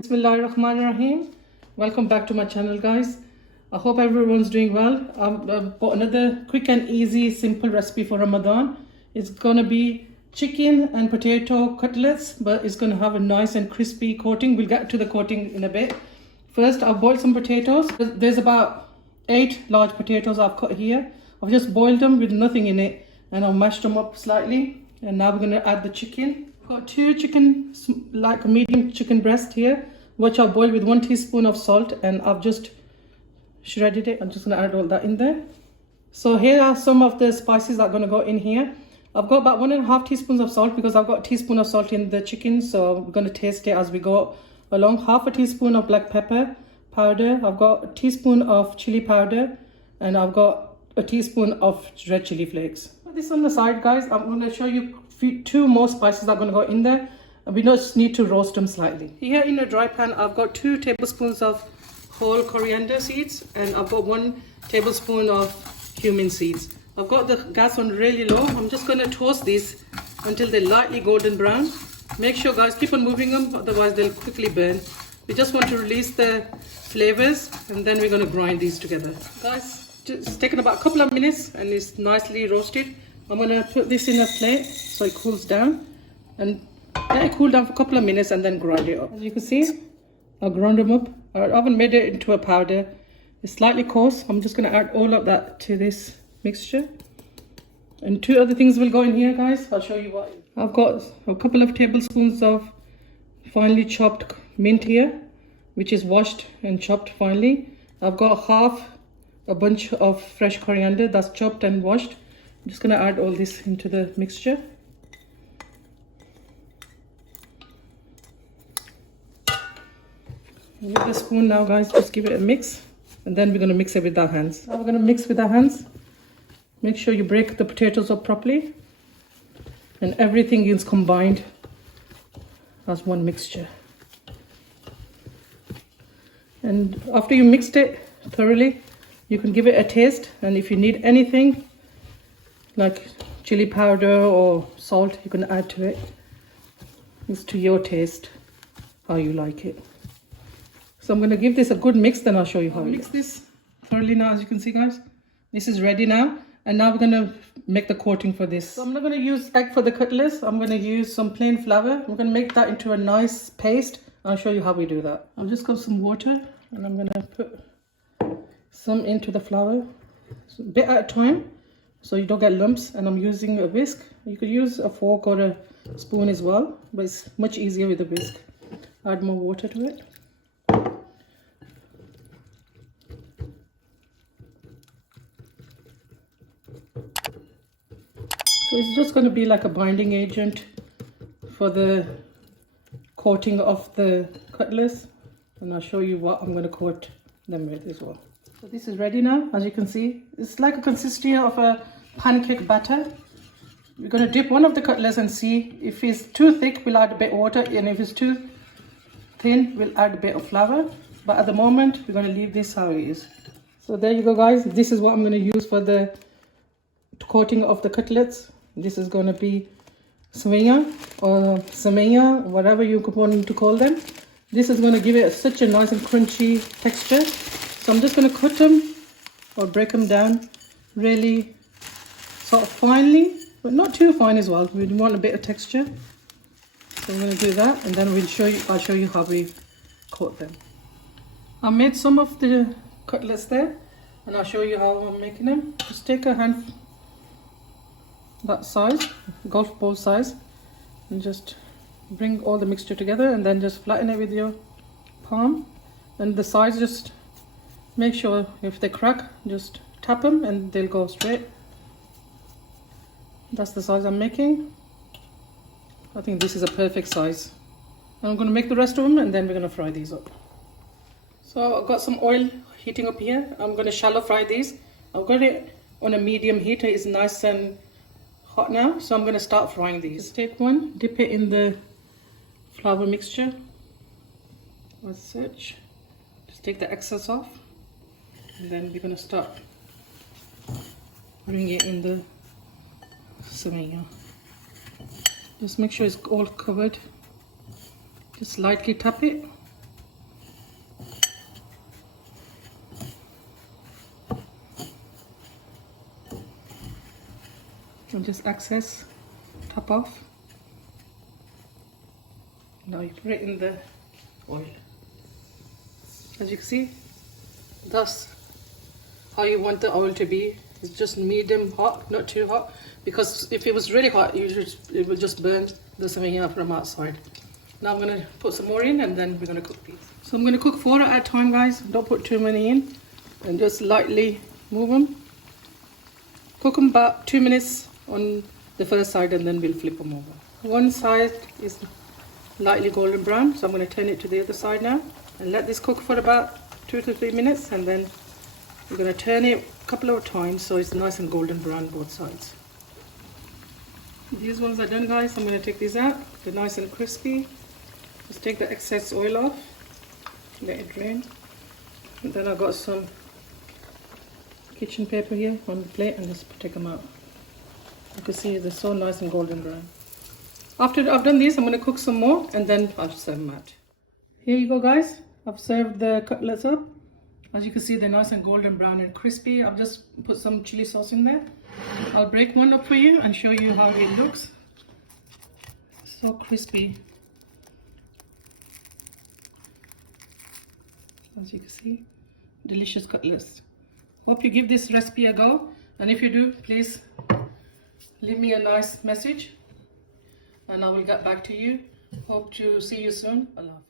Bismillahirrahmanirrahim. Welcome back to my channel, guys. I hope everyone's doing well. I've got another quick and easy simple recipe for Ramadan. It's gonna be chicken and potato cutlets, but it's gonna have a nice and crispy coating. We'll get to the coating in a bit. First, I've boiled some potatoes. There's about 8 large potatoes I've cut here. I've just boiled them with nothing in it, and I've mashed them up slightly. And now we're gonna add the chicken. I've got 2 chicken, like a medium chicken breast here, which I've boiled with 1 teaspoon of salt, and I've just shredded it. I'm just gonna add all that in there. So here are some of the spices that are gonna go in here. I've got about 1.5 teaspoons of salt because I've got a teaspoon of salt in the chicken, so we're gonna taste it as we go along. 1/2 teaspoon of black pepper powder. I've got a teaspoon of chili powder, and I've got a teaspoon of red chili flakes. Put this on the side, guys. I'm gonna show you 2 more spices that are gonna go in there. We just need to roast them slightly. Here in a dry pan, I've got 2 tablespoons of whole coriander seeds, and I've got 1 tablespoon of cumin seeds. I've got the gas on really low. I'm just going to toast these until they're lightly golden brown. Make sure, guys, keep on moving them, otherwise they'll quickly burn. We just want to release the flavors, and then we're going to grind these together. Guys, it's taken about a couple of minutes and it's nicely roasted. I'm going to put this in a plate so it cools down, and let it cool down for a couple of minutes and then grind it up. As you can see, I've ground them up. I haven't made it into a powder. It's slightly coarse. I'm just going to add all of that to this mixture. And 2 other things will go in here, guys. I'll show you what. I've got a couple of tablespoons of finely chopped mint here, which is washed and chopped finely. I've got a bunch of fresh coriander that's chopped and washed. I'm just going to add all this into the mixture. With the spoon now, guys, just give it a mix, and then we're going to mix it with our hands. Now we're going to mix with our hands. Make sure you break the potatoes up properly, and everything is combined as one mixture. And after you mixed it thoroughly, you can give it a taste, and if you need anything like chili powder or salt, you can add to it. It's to your taste, how you like it. So I'm going to give this a good mix, then I'll show you how we mix this thoroughly now. As you can see, guys, this is ready now, and now we're going to make the coating for this. So I'm not going to use egg for the cutlets. I'm going to use some plain flour. I'm going to make that into a nice paste. I'll show you how we do that. I've just got some water, and I'm going to put some into the flour, a bit at a time, so you don't get lumps. And I'm using a whisk. You could use a fork or a spoon as well, but it's much easier with a whisk. Add more water to it. So it's just going to be like a binding agent for the coating of the cutlets, and I'll show you what I'm going to coat them with as well. So this is ready now. As you can see, it's like a consistency of a pancake batter. We're going to dip one of the cutlets and see if it's too thick, we'll add a bit of water, and if it's too thin, we'll add a bit of flour. But at the moment, we're going to leave this how it is. So there you go, guys. This is what I'm going to use for the coating of the cutlets. This is going to be swinger or samaya, whatever you want to call them. This is going to give it such a nice and crunchy texture. So I'm just going to cut them or break them down really sort of finely, but not too fine as well. We want a bit of texture. So I'm going to do that, and then I'll show you how we coat them. I made some of the cutlets there, and I'll show you how I'm making them. Just take a hand that size, golf ball size, and just bring all the mixture together, and then just flatten it with your palm. And the sides, just make sure if they crack, just tap them and they'll go straight. That's the size I'm making. I think this is a perfect size. And I'm going to make the rest of them, and then we're going to fry these up. So I've got some oil heating up here. I'm going to shallow fry these. I've got it on a medium heat. It's nice and hot now, so I'm going to start frying these. Just take one, dip it in the flour mixture as such. Just take the excess off, and then we're going to start putting it in the samaya. Just make sure it's all covered. Just lightly tap it and just access, top off. Now you put it in the oil. As you can see, that's how you want the oil to be. It's just medium hot, not too hot, because if it was really hot, it will just burn the savagna from outside. Now I'm going to put some more in and then we're going to cook these. So I'm going to cook 4 at a time, guys. Don't put too many in, and just lightly move them. Cook them about 2 minutes on the first side and then we'll flip them over. One side is lightly golden brown, so I'm going to turn it to the other side now and let this cook for about 2 to 3 minutes, and then we're going to turn it a couple of times so it's nice and golden brown both sides. These ones are done, guys. I'm going to take these out. They're nice and crispy. Just take the excess oil off, let it drain, and then I've got some kitchen paper here on the plate and just take them out. You can see they're so nice and golden brown. After I've done these, I'm going to cook some more and then I'll serve them out. Here you go, guys. I've served the cutlets up. As you can see, they're nice and golden brown and crispy. I've just put some chili sauce in there. I'll break one up for you and show you how it looks. So crispy. As you can see, delicious cutlets. Hope you give this recipe a go, and if you do, please leave me a nice message and I will get back to you. Hope to see you soon. Allah Hafiz.